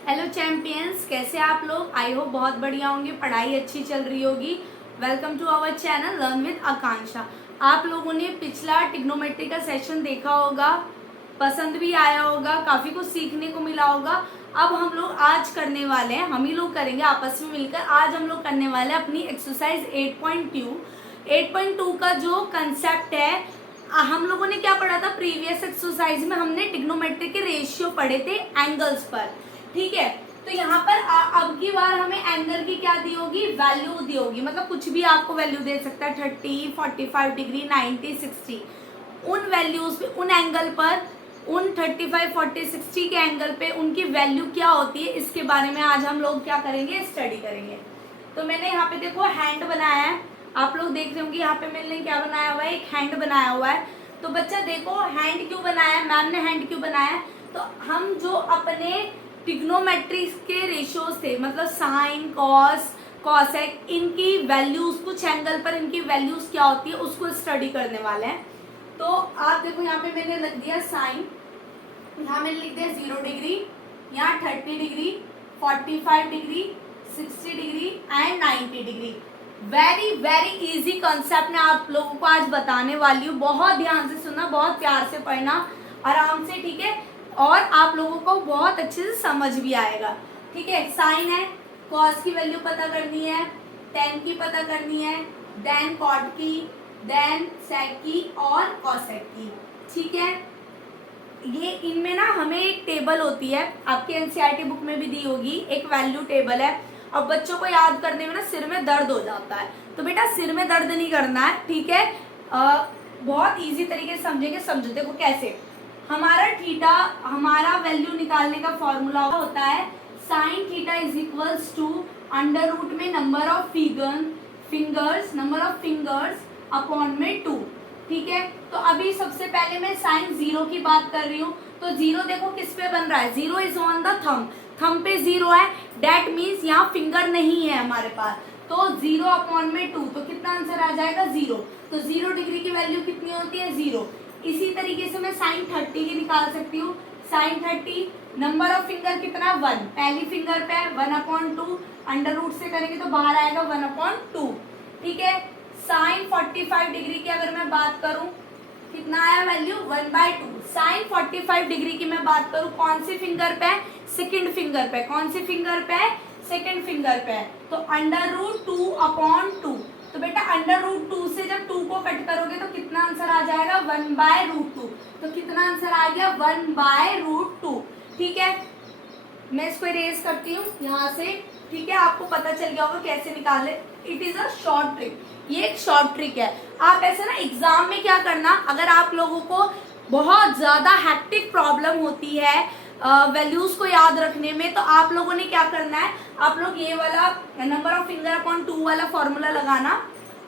Hello champions, कैसे आप लोग? आई होप बहुत बढ़िया होंगे, पढ़ाई अच्छी चल रही होगी। Welcome to our channel learn with Akanksha. आप लोगों ने पिछला ट्रिग्नोमेट्री का सेशन देखा होगा, पसंद भी आया होगा, काफी कुछ सीखने को मिला होगा। अब हम लोग आज करने वाले हैं, हम ही लोग करेंगे आपस में मिलकर। आज हम लोग करने वाले हैं अपनी एक्सरसाइज 8.2 का जो कंसेप्ट है। हम लोगों ने क्या पढ़ा था प्रीवियस एक्सरसाइज में? हमने ट्रिग्नोमेट्री के रेशियो पढ़े थे एंगल्स पर, ठीक है। तो यहाँ पर अब की बार हमें एंगल की क्या दी होगी? वैल्यू दी होगी। मतलब कुछ भी आपको वैल्यू दे सकता है, 30, 45 डिग्री, 90, 60। उन वैल्यूज पे, उन एंगल पर, उन 35, 40, 60 के एंगल पे उनकी वैल्यू क्या होती है, इसके बारे में आज हम लोग क्या करेंगे? स्टडी करेंगे। तो मैंने यहाँ पे देखो हैंड बनाया है, आप लोग देख रहे होंगे यहाँ पे मैंने क्या बनाया हुआ है? एक हैंड बनाया हुआ है। तो बच्चा देखो हैंड क्यों बनाया है, मैम ने हैंड क्यों बनाया है? तो हम जो अपने ट्रिग्नोमेट्री के रेशियोज थे, मतलब साइन, कॉस, कॉसेक, इनकी वैल्यूज, कुछ एंगल पर इनकी वैल्यूज क्या होती है उसको स्टडी करने वाले हैं। तो आप देखो यहाँ पे मैंने लिख दिया साइन, यहाँ मैंने लिख दिया 0 डिग्री, यहाँ 30 degree, 45 degree, 60 degree and 90 degree. Very very easy concept मैं आप लोगों को आज बताने वाली हूँ। बहुत ध्यान से सुनना, बहुत प्यार से पढ़ना, आराम से, ठीक है। और आप लोगों को बहुत अच्छे से समझ भी आएगा, ठीक है। साइन है, कॉस की वैल्यू पता करनी है, टेन की पता करनी है, देन कॉट की, देन सेक की और कॉसेक की, ठीक है। ये इनमें ना हमें एक टेबल होती है, आपके एनसीईआरटी बुक में भी दी होगी, एक वैल्यू टेबल है। अब बच्चों को याद करने में ना सिर में दर्द हो जाता है, तो बेटा सिर में दर्द नहीं करना है, ठीक है। बहुत इजी तरीके से समझेंगे, समझो। देखो कैसे, हमारा थीटा, हमारा वैल्यू निकालने का फॉर्मूला होता है sine theta is equals to under root में नंबर ऑफ फिंगर्स अपॉन में 2, ठीक है। तो अभी सबसे पहले मैं साइन 0 की बात कर रही हूँ। तो 0 देखो किस पे बन रहा है? 0 इज ऑन द थंब पे 0 है, डेट मीन्स यहाँ फिंगर नहीं है हमारे पास। तो 0 अपॉन में 2, तो कितना आंसर आ जाएगा? 0। तो 0 डिग्री की वैल्यू कितनी होती है? 0। इसी तरीके से मैं साइन 30 की निकाल सकती हूँ। साइन 30, नंबर ऑफ फिंगर कितना? 1, पहली फिंगर पे 1/2, अंडर रूट से करेंगे तो बाहर आएगा 1/2, ठीक है। साइन 45 डिग्री की अगर मैं बात करूं, कितना आया वैल्यू? 1/2। साइन 45 डिग्री की मैं बात करूं कौन सी फिंगर पे? सेकंड फिंगर पे। कौन सी फिंगर पे? सेकंड फिंगर पे। तो अंडर रूट 2/2। तो बेटा अंडर रूट 2 से जब 2 को कट करोगे तो कितना आंसर आ जाएगा? 1/√2। तो कितना आंसर आ गया? 1/√2, ठीक है। मैं इसको इरेज करती हूँ यहाँ से, ठीक है। आपको पता चल गया होगा कैसे निकाले। It is a short trick, ये एक शॉर्ट ट्रिक है। आप ऐसे ना एग्जाम में क्या करना, अगर आप लोगों को बहुत ज्यादा हैक्टिक प्रॉब्लम होती है वैल्यूज को याद रखने में, तो आप लोगों ने क्या करना है, आप लोग ये वाला नंबर ऑफ फिंगर अपॉन 2 वाला फॉर्मूला लगाना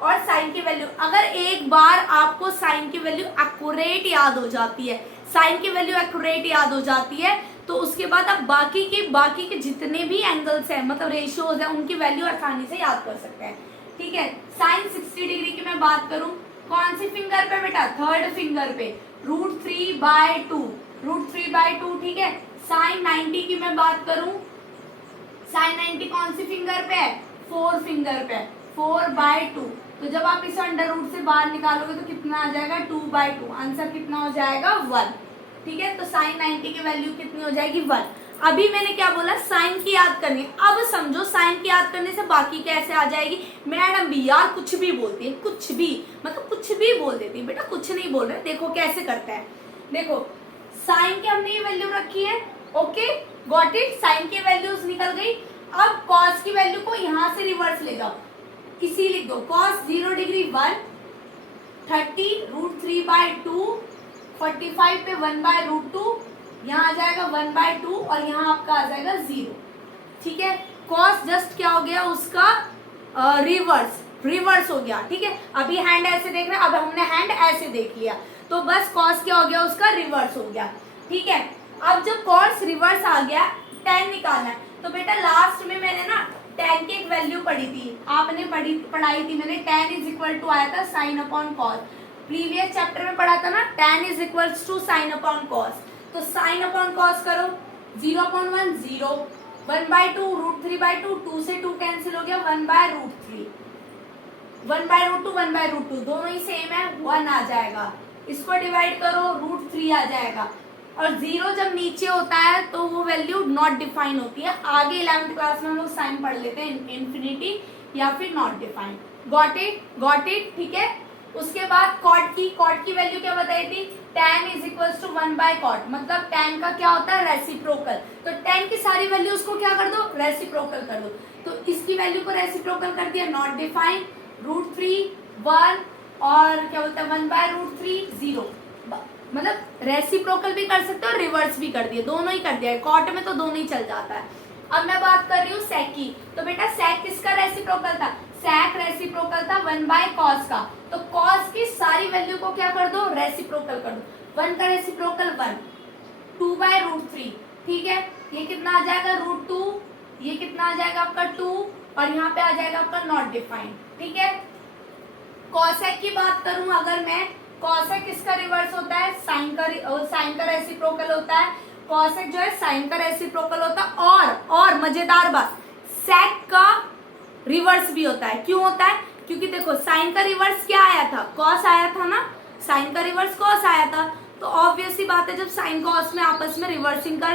और साइन की वैल्यू, अगर एक बार आपको साइन की वैल्यू एक्यूरेट याद हो जाती है, साइन की वैल्यू एक्यूरेट याद हो जाती है, तो उसके बाद आप बाकी के जितने भी एंगल्स हैं, मतलब रेशियोज हैं, उनकी वैल्यू आसानी से याद कर सकते हैं, ठीक है। साइन 60 डिग्री की मैं बात करूं, कौन सी फिंगर पे बेटा? थर्ड फिंगर पे, √3/2, ठीक है। साइन 90 की मैं बात करूं, साइन 90 कौन सी फिंगर पे है? 4 फिंगर पे, 4/2। तो जब आप इसे अंडर रूट से बाहर निकालोगे तो कितना आ जाएगा? 2/2। आंसर कितना हो जाएगा? 1, ठीक है। तो साइन 90 की वैल्यू कितनी हो जाएगी? 1। अभी मैंने क्या बोला? साइन की याद करनी। अब समझो साइन की याद करने से बाकी कैसे आ जाएगी। मैडम भी यार कुछ भी बोलती है, कुछ भी, मतलब कुछ भी बोल देती है। बेटा कुछ नहीं बोल रहे, देखो कैसे करता है। देखो साइन की हमने ये वैल्यू रखी है, ओके, गॉट इट। साइन की वैल्यूज निकल गई। अब कॉस की वैल्यू को यहाँ से रिवर्स ले जाओ, इसी लिख दो। कॉस 0 डिग्री 1, 30 √3/2, 45 पे 1/√2, यहाँ आ जाएगा 1/2 और यहाँ आपका आ जाएगा 0, ठीक है। कॉस जस्ट क्या हो गया उसका? रिवर्स हो गया, ठीक है। अभी हैंड ऐसे देख रहे हैं, अब हमने हैंड ऐसे देख लिया, तो बस कॉस क्या हो गया उसका? रिवर्स हो गया, ठीक है। अब जब कॉस रिवर्स आ गया, tan निकालना है। तो बेटा लास्ट में मैंने ना tan की एक वैल्यू पढ़ी थी, आपने पढ़ाई थी मैंने, tan इज इक्वल टू आया था sine upon cos. Previous chapter में पढ़ा था ना, tan is equal to sine upon cos. तो साइन अपॉन कॉस करो, 0/1 0, 1/2 √3/2, 2 से 2 कैंसिल हो गया, 1/√3, 1/√2 1/√2 दोनों ही सेम है, 1 आ जाएगा। इसको डिवाइड करो, √3 आ जाएगा। और 0 जब नीचे होता है तो वो वैल्यू नॉट डिफाइन होती है। आगे 11th क्लास में हम लोग साइन पढ़ लेते हैं, इन्फिनिटी या फिर नॉट डिफाइंड। गॉट इट, ठीक है। उसके बाद कॉट की वैल्यू क्या बताई थी, tan is equal to 1/cot, मतलब tan का क्या होता है, रेसिप्रोकल। तो tan की सारी वैल्यूज को क्या कर दो, रेसिप्रोकल कर दो। तो इसकी वैल्यू को रेसिप्रोकल कर दिया, नॉट डिफाइंड, √3 1 और क्या बोलते हैं 1/√3 0, मतलब रेसिप्रोकल भी कर सकते हो, रिवर्स भी कर दिए, दोनों ही कर दिया है। कॉट में तो दोनों ही चल जाता है। अब मैं बात कर रही हूँ sec की। तो बेटा sec किसका रेसिप्रोकल था, sec रेसिप्रोकल था 1/cos का। तो cos की सारी वैल्यू को क्या कर दो, रेसिप्रोकल कर दो। 1 का रेसिप्रोकल 1, 2/√3, ठीक है। ये कितना आ जाएगा √2, ये कितना आ जाएगा आपका 2, और यहाँ पे आ जाएगा आपका नॉट डिफाइंड, ठीक है। cosec की बात करूं अगर मैं, cosec किसका रिवर्स होता है, साइन का रेसिप्रोकल होता है। cosec जो है साइन का रेसिप्रोकल होता है। और मजेदार बात, sec का रिवर्स भी होता है। क्यों होता है, क्योंकि देखो साइन का रिवर्स क्या आया था, cos आया था ना, साइन का रिवर्स cos आया था। तो ऑब्वियस सी बात है, जब साइन cos में आपस में रिवर्सिंग का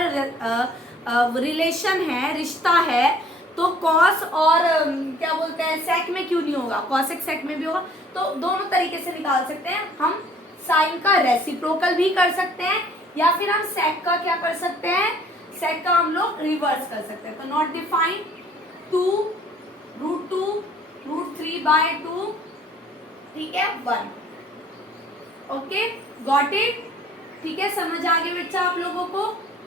रिलेशन है, रिश्ता है, तो cos और क्या बोलते हैं sec में क्यों नहीं होगा, cosec sec में भी होगा। तो दोनों तरीके से निकाल सकते हैं हम, साइन का रेसिप्रोकल भी कर सकते हैं, या फिर हम sec का क्या कर सकते हैं, sec का हम लोग रिवर्स कर सकते हैं। तो नॉट डिफाइंड 2 √2 √3/2, ठीक है 1, ओके गॉट इट, ठीक है। समझ आ गया बच्चा आप लोगों को,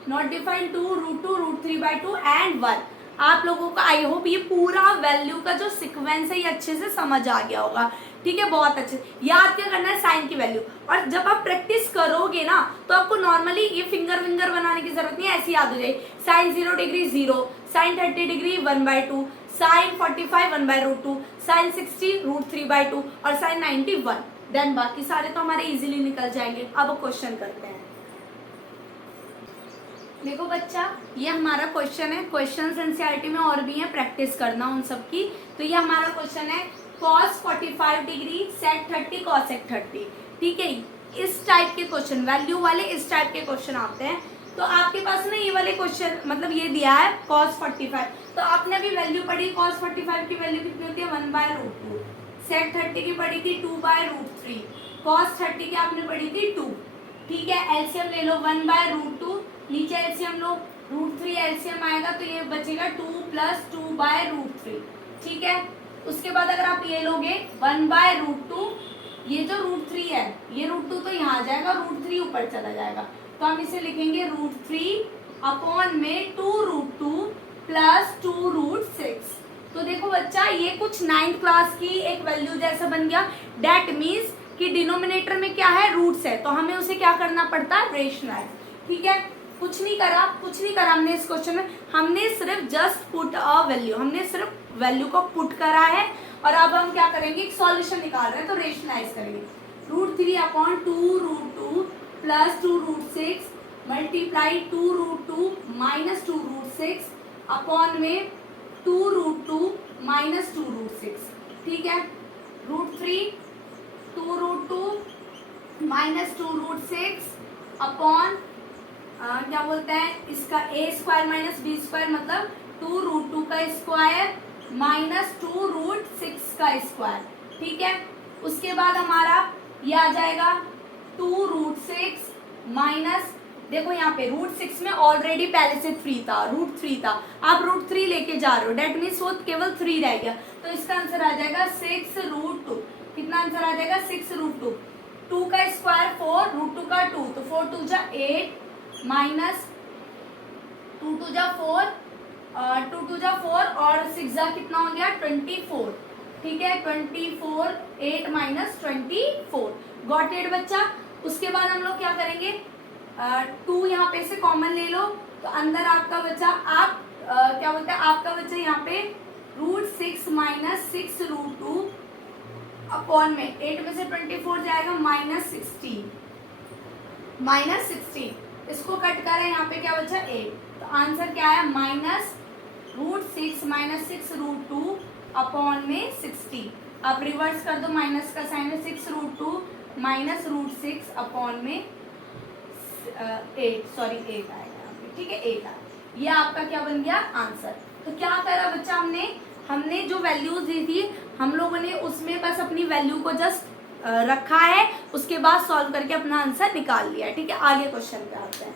नॉट डिफाइंड 2 √2 √3/2 एंड 1। आप लोगों का आई होप ये पूरा वैल्यू का जो सिक्वेंस है ये अच्छे से समझ आ गया होगा, ठीक है। बहुत अच्छे याद क्या करना है, साइन की वैल्यू। और जब आप प्रैक्टिस करोगे ना तो आपको नॉर्मली ये फिंगर बनाने की जरूरत नहीं है, ऐसी याद हो जाएगी। Sine 0 degree 0, sine 30 degree 1/2, sine 45 1/√2, sine 60 √3/2 और साइन 90 1। देन बाकी सारे तो हमारे इजीली निकल जाएंगे। अब क्वेश्चन करते हैं। देखो बच्चा, ये हमारा क्वेश्चन है, क्वेश्चन एनसीईआरटी में और भी है, प्रैक्टिस करना उन सब की। तो ये हमारा क्वेश्चन है, cos 45 डिग्री sec 30 cosec 30, ठीक है। इस टाइप के क्वेश्चन, वैल्यू वाले इस टाइप के क्वेश्चन आते हैं। तो आपके पास ना ये वाले क्वेश्चन, मतलब ये दिया है cos 45, तो आपने अभी वैल्यू पढ़ी, cos 45 की वैल्यू कितनी होती है 1/√2, sec 30 की पढ़ी थी 2/√3, cos 30 की आपने पढ़ी थी 2, ठीक है। एलसीएम ले लो 1/√2, नीचे एलसीएम लो, √3 एलसीएम आएगा तो ये बचेगा 2 + 2/√3, ठीक है। उसके बाद अगर आप ये लोगे 1/√2, ये जो √3 है, ये √2 तो यहाँ आ जाएगा, √3 ऊपर चला जाएगा, तो हम इसे लिखेंगे √3 अपॉन में 2√2 + 2√6। तो देखो बच्चा, ये कुछ 9th क्लास की एक वैल्यू जैसा बन गया। डेट मीन्स कि डिनोमिनेटर में क्या है, रूट्स है, तो हमें उसे क्या करना पड़ता है, रेशनलाइज, ठीक है। कुछ नहीं करा हमने इस क्वेश्चन में, हमने सिर्फ जस्ट पुट अ वैल्यू, हमने सिर्फ वैल्यू को पुट करा है। और अब हम क्या करेंगे, एक सॉल्यूशन निकाल रहे हैं तो रेशनलाइज करेंगे। √3 अपॉन 2√2 + 2√6 मल्टीप्लाई 2√2 - 2√6 अपॉन में 2√2 - 2√6, ठीक है। √3 2√2 - 2√6 अपॉन क्या बोलते हैं इसका a² - b² मतलब 2√2 का स्क्वायर - 2√6 का स्क्वायर, ठीक है। उसके बाद हमारा ये आ जाएगा 2√6 माइनस, देखो यहाँ पे √6 में ऑलरेडी पहले से 3 था, √3 था, आप √3 लेके जा रहे हो, डेट मीन्स वो केवल 3 रह गया, तो इसका आंसर आ जाएगा 6√2। कितना आंसर आ जाएगा, 6√2। 2 का स्क्वायर 4, √2 का 2, तो 4 2 जा 8 माइनस 2 2 जा 4, 2 2 जा 4 और 6 जा कितना हो गया 24, ठीक है। 24 8 - 24 गॉट इट बच्चा। उसके बाद हम लोग क्या करेंगे, 2 यहाँ पे से कॉमन ले लो, तो अंदर आपका बच्चा, आप क्या बोलते हैं, आपका बच्चा यहाँ पे √6 - 6√2 अपॉन में 8 में से 24 जाएगा -16, इसको कट करें, यहाँ पे क्या बचा 8, तो आंसर क्या है √6 माइनस 6 √2 अपॉन में 60। अब रिवर्स कर दो, माइनस का साइन है, 6 √2 माइनस √6 अपॉन में 8 आएगा यहाँ पे, ठीक है 8 आएगा। ये आपका क्या बन गया आंसर। तो क्या करा बच्चा, हमने जो वैल्यूज दी थी हम लोगों ने उसमें बस अपनी वैल्यू को जस्ट रखा है, उसके बाद सॉल्व करके अपना आंसर निकाल लिया है, ठीक है। आगे क्वेश्चन पे आते हैं।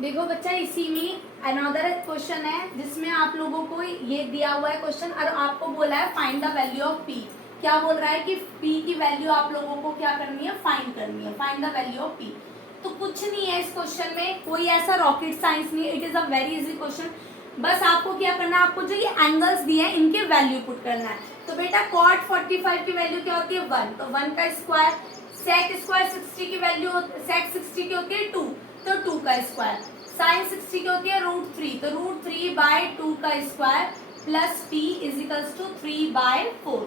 देखो बच्चा, इसी में अनदर क्वेश्चन है जिसमें आप लोगों को ये दिया हुआ है क्वेश्चन और आपको बोला है find the value of P. क्या बोल रहा है कि पी की वैल्यू आप लोगों को क्या करनी है, फाइंड करनी है, find the value of P. तो कुछ नहीं है इस क्वेश्चन में, कोई ऐसा रॉकेट साइंस नहीं है, it is a very easy question. बस आपको क्या करना है, आपको जो ये एंगल्स दिए हैं इनके वैल्यू पुट करना है। तो बेटा cot 45 की वैल्यू क्या होती है 1, तो 1 का स्क्वायर। sec स्क्वायर 60 की वैल्यू sec 60 की होती है 2, तो 2 का स्क्वायर। sin 60 की होती है √3, तो √3/2 का square plus p is equals to 3/4,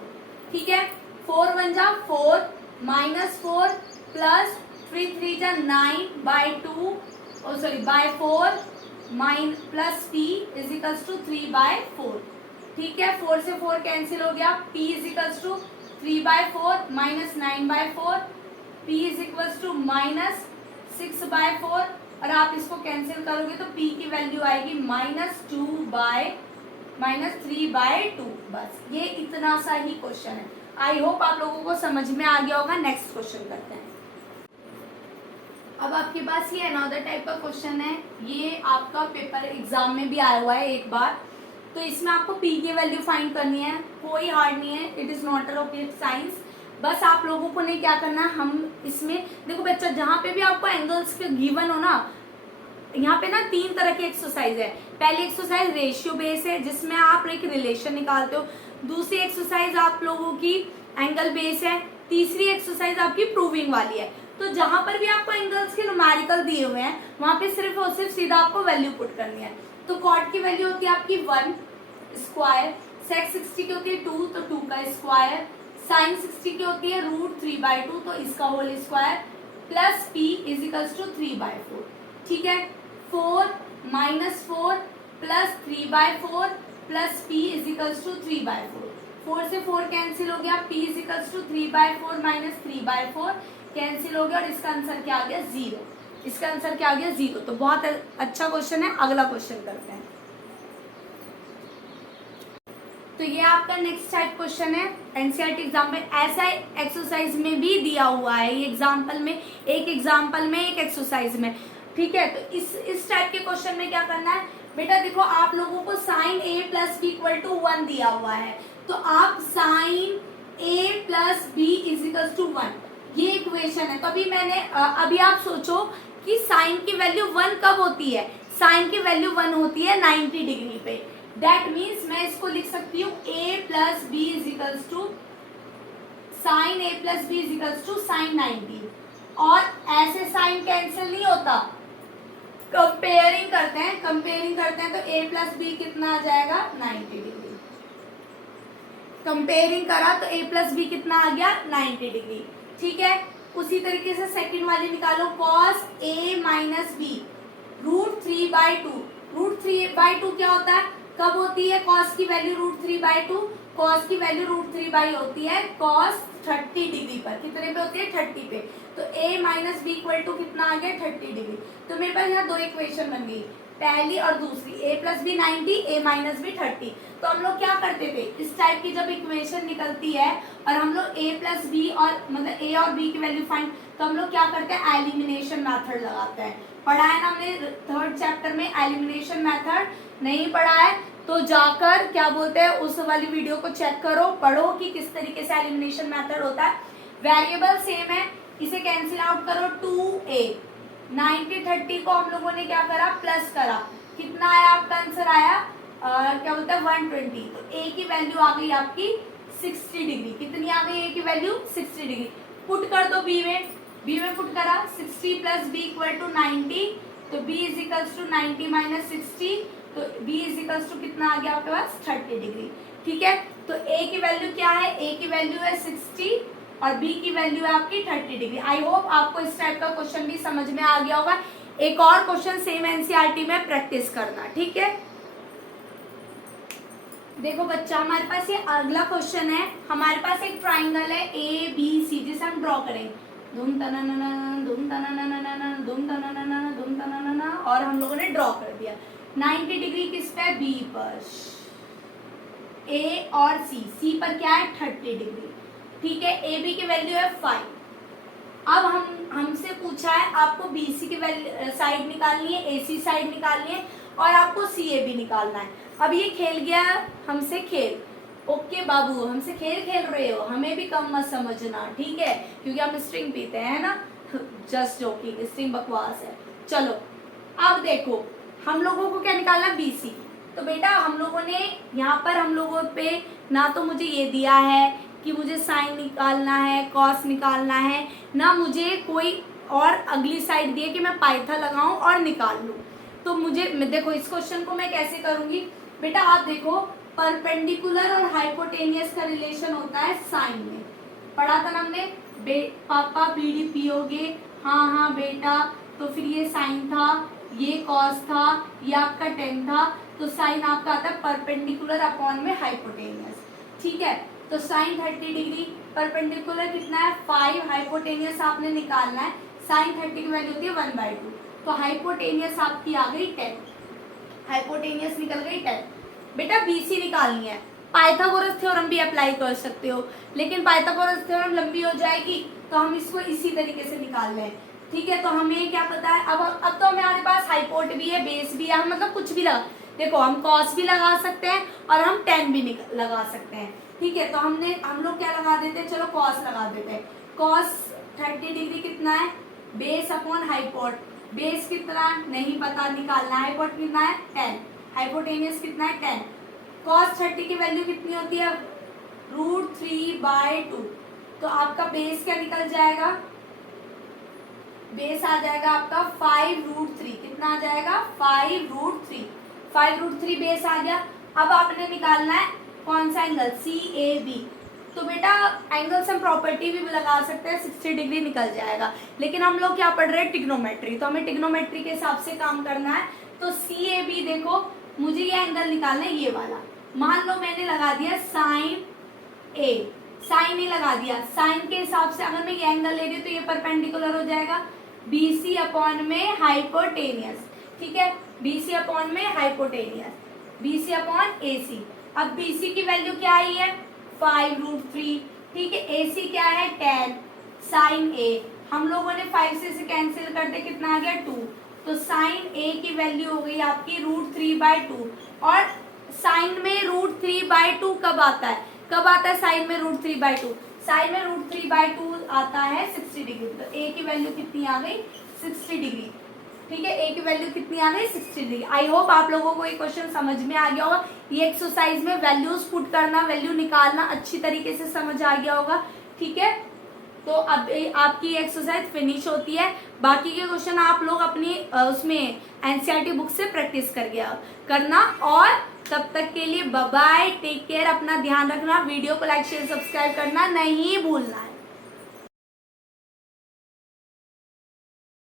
ठीक है। 4 1 जा 4 माइनस 4 प्लस 3 3 जा 9/2 by 4 plus p is equals to 3/4, ठीक है। 4 से 4 कैंसिल हो गया, p is equals to 3/4 minus 9/4, p is equals to minus 6/4 और आप इसको कैंसिल करोगे तो p की वैल्यू आएगी -3/2। बस ये इतना सा ही क्वेश्चन है। आई होप आप लोगों को समझ में आ गया होगा। नेक्स्ट क्वेश्चन करते हैं। अब आपके पास ये अनदर टाइप का क्वेश्चन है, ये आपका पेपर एग्जाम में भी आया हुआ है एक बार। तो इसमें आपको p की वैल्यू फाइंड करनी है, कोई हार्ड नहीं है, it is not a rocket science. बस आप लोगों को नहीं क्या करना, हम इसमें देखो बच्चा, जहाँ पे भी आपको एंगल्स के गिवन हो ना, यहाँ पे ना 3 तरह की एक्सरसाइज है। पहली एक्सरसाइज रेशियो बेस है जिसमें आप एक रिलेशन निकालते हो। दूसरी एक्सरसाइज आप लोगों की एंगल बेस है। तीसरी एक्सरसाइज आपकी प्रूविंग वाली है। तो जहां पर भी आपको एंगल्स के न्यूमेरिकल दिए हुए हैं वहां पे सिर्फ और सिर्फ सीधा आपको वैल्यू पुट करनी है। तो कॉट की वैल्यू होती है आपकी 1 स्क्वायर, सेक 60 की होती है 2, तो 2 का स्क्वायर, साइन 60 की होती है √3/2, तो इसका whole square, plus p is equals to 3/4, ठीक है। 4 minus 4 plus 3/4 plus p is equals to 3/4। 4 से 4 कैंसिल हो गया, p is equals to 3/4 minus 3/4 cancel हो गया और इसका आंसर क्या आ गया 0। इसका आंसर क्या आ गया 0। तो बहुत अच्छा क्वेश्चन है। अगला क्वेश्चन करते हैं। तो ये आपका नेक्स्ट टाइप क्वेश्चन है। एनसीईआरटी एग्जाम में ऐसा एक्सरसाइज में भी दिया हुआ है, ये एग्जाम्पल में एक एक्सरसाइज में, ठीक है। तो इस टाइप के क्वेश्चन में क्या करना है बेटा, देखो आप लोगों को sine a plus b equal to 1 दिया हुआ है, तो आप sine a plus B is equal to 1, ये इक्वेशन है। तो अभी आप सोचो कि साइन की वैल्यू 1 कब होती है, साइन की वैल्यू 1 होती है 90 डिग्री पे। दैट मीन्स मैं इसको लिख सकती हूँ a plus B is equals to sine a plus B is equals to sine 90। और ऐसे साइन कैंसिल नहीं होता, कंपेयरिंग करते हैं तो a प्लस बी कितना आ जाएगा 90 डिग्री। कंपेयरिंग करा तो a प्लस बी कितना आ गया 90 डिग्री, ठीक है। उसी तरीके से सेकंड वाली निकालो, cos a माइनस बी √3/2। √3/2 क्या होता है, कब होती है cos की वैल्यू √3/2, cos की वैल्यू √3 होती है cos 30 डिग्री पर। कितने पे होती है 30 पे। तो a minus B equal to कितना आ गया 30 डिग्री। तो मेरे पास यहाँ 2 इक्वेशन बन गई, पहली और दूसरी, a plus B 90, a minus B 30। तो हम लोग क्या करते थे, इस टाइप की जब इक्वेशन निकलती है और हम लोग a प्लस बी और मतलब a और b की वैल्यू फाइंड, तो हम लोग क्या करते हैं एलिमिनेशन मेथड लगाते हैं। पढ़ा है ना हमने 3rd चैप्टर में एलिमिनेशन मेथड, नहीं पढ़ा है तो जाकर क्या बोलते हैं उस वाली वीडियो को चेक करो, पढ़ो कि किस तरीके से एलिमिनेशन मेथड होता है। वेरिएबल सेम है, इसे कैंसिल आउट करो 2a, 90 30 को हम लोगों ने क्या करा प्लस करा, कितना आया आपका आंसर आया क्या बोलते हैं 120। तो a की वैल्यू आ गई आपकी 60 डिग्री। कितनी आ गई a की वैल्यू 60 डिग्री। पुट कर दो b में पुट करा 60 प्लस b इक्वल टू 90, तो b is equals to 90 minus 60, तो b इज इक्वल्स टू कितना आ गया आपके पास 30 डिग्री, ठीक है। तो a की वैल्यू क्या है, a की वैल्यू है 60 और b की वैल्यू है आपकी 30 डिग्री। आई होप आपको इस टाइप का क्वेश्चन भी समझ में आ गया होगा। एक और क्वेश्चन सेम एनसीईआरटी में प्रैक्टिस करना, ठीक है। देखो बच्चा, हमारे पास ये अगला क्वेश्चन है। हमारे पास एक ट्राइंगल है ए बी सी, जिसे हम ड्रॉ करें। धूम तनाना धूम तनाना धूम तनाना धूम तनाना, और हम लोगों ने ड्रॉ कर दिया। 90 डिग्री किस पे? बी पर। ए और सी पर क्या है? 30 डिग्री, ठीक है। ए बी की वैल्यू है 5। अब हमसे पूछा है आपको बीसी की साइड निकालनी है, एसी साइड निकालनी है, और आपको सी ए बी निकालना है। अब ये खेल गया हमसे खेल। ओके बाबू, हमसे खेल खेल रहे हो, हमें भी कम मत समझना, ठीक है, क्योंकि हम स्ट्रिंग पीते हैं ना। जस्ट जोकिंग, स्ट्रिंग बकवास है। चलो अब देखो, हम लोगों को क्या निकालना? बीसी। तो बेटा हम लोगों ने यहाँ पर हम लोगों पे ना तो मुझे ये दिया है कि मुझे साइन निकालना है, कॉस निकालना है, ना मुझे कोई और अगली साइड दी है कि मैं पाइथन लगाऊं और निकाल लूं। तो मुझे देखो, इस क्वेश्चन को मैं कैसे करूंगी बेटा, आप देखो, परपेंडिकुलर और हाइपोटेनियस का रिलेशन होता है साइन में। पढ़ा था ना हमने, पापा बीडी पियोगे? हाँ हाँ बेटा। तो फिर ये साइन था, ये कॉस था, ये आपका टेन था। तो साइन आपका आता है परपेंडिकुलर अपॉन में हाइपोटेनियस, ठीक है। तो साइन 30 डिग्री, परपेंडिकुलर कितना है? 5, हाइपोटेनियस आपने निकालना है। साइन 30 की वैल्यू होती है 1/2। तो हाइपोटेनियस आपकी आ गई 10, हाइपोटेनियस निकल गई 10। बेटा बीसी निकालनी है। पाइथागोरस थ्योरम भी अप्लाई कर सकते हो, लेकिन पाइथागोरस थ्योरम लंबी हो जाएगी, तो हम इसको इसी तरीके से निकाल लें, ठीक है। तो हमें क्या पता है, अब तो हमारे पास हाइपोट भी है, बेस भी है, हम मतलब कुछ भी लगा, देखो हम कॉस भी लगा सकते हैं और हम टेन भी लगा सकते हैं, ठीक है। तो हम लोग क्या लगा देते हैं? चलो कॉस लगा देते हैं। कॉस 30 डिग्री कितना है? Base upon हाइपोट। बेस कितना नहीं पता, निकालना। हाइपोट कितना है? 10। हाइपोटेनियस कितना है? 10। कॉस 30 की वैल्यू कितनी होती है? √3/2। तो आपका बेस क्या निकल जाएगा? बेस आ जाएगा आपका 5√3। कितना आ जाएगा? 5√3। 5√3 बेस आ गया। अब आपने निकालना है कौन सा एंगल? CAB। तो बेटा एंगल्स हम प्रॉपर्टी भी लगा सकते हैं, 60 डिग्री निकल जाएगा। लेकिन हम लोग क्या पढ़ रहे हैं? टिग्नोमेट्री। तो हमें टिग्नोमेट्री के हिसाब से काम करना है। तो CAB, देखो मुझे ये एंगल निकालना है, ये वाला। मान लो मैंने लगा दिया साइन A, साइन A लगा दिया। साइन के हिसाब से अगर मैं ये एंगल ले रही हूँ तो ये परपेंडिकुलर हो जाएगा BC अपॉन में हाइपोटेनियस, ठीक है। BC अपॉन में हाइपोटेनियस, BC अपॉन AC। अब BC की वैल्यू क्या आई है? 5√3, ठीक है। AC क्या है? 10। साइन A हम लोगों ने 5 से कैंसिल कर दे, कितना आ गया? 2। तो साइन A की वैल्यू हो गई आपकी √3/2। और साइन में √3/2 कब आता है? कब आता है साइन में √3/2? साइन में √3/2 आता है 60 डिग्री। तो A की वैल्यू कितनी आ गई? 60 डिग्री, ठीक है। A की वैल्यू कितनी आ गई? 60 डिग्री। आई होप आप लोगों को ये क्वेश्चन समझ में आ गया होगा। ये एक्सरसाइज में वैल्यूज पुट करना, वैल्यू निकालना अच्छी तरीके से समझ आ गया होगा, ठीक है। तो अब आपकी एक्सरसाइज फिनिश होती है। बाकी के क्वेश्चन आप लोग अपनी उसमें एनसीईआरटी बुक से प्रैक्टिस करना। और तब तक के लिए बाय बाय, टेक केयर, अपना ध्यान रखना। वीडियो को लाइक शेयर सब्सक्राइब करना नहीं भूलना है।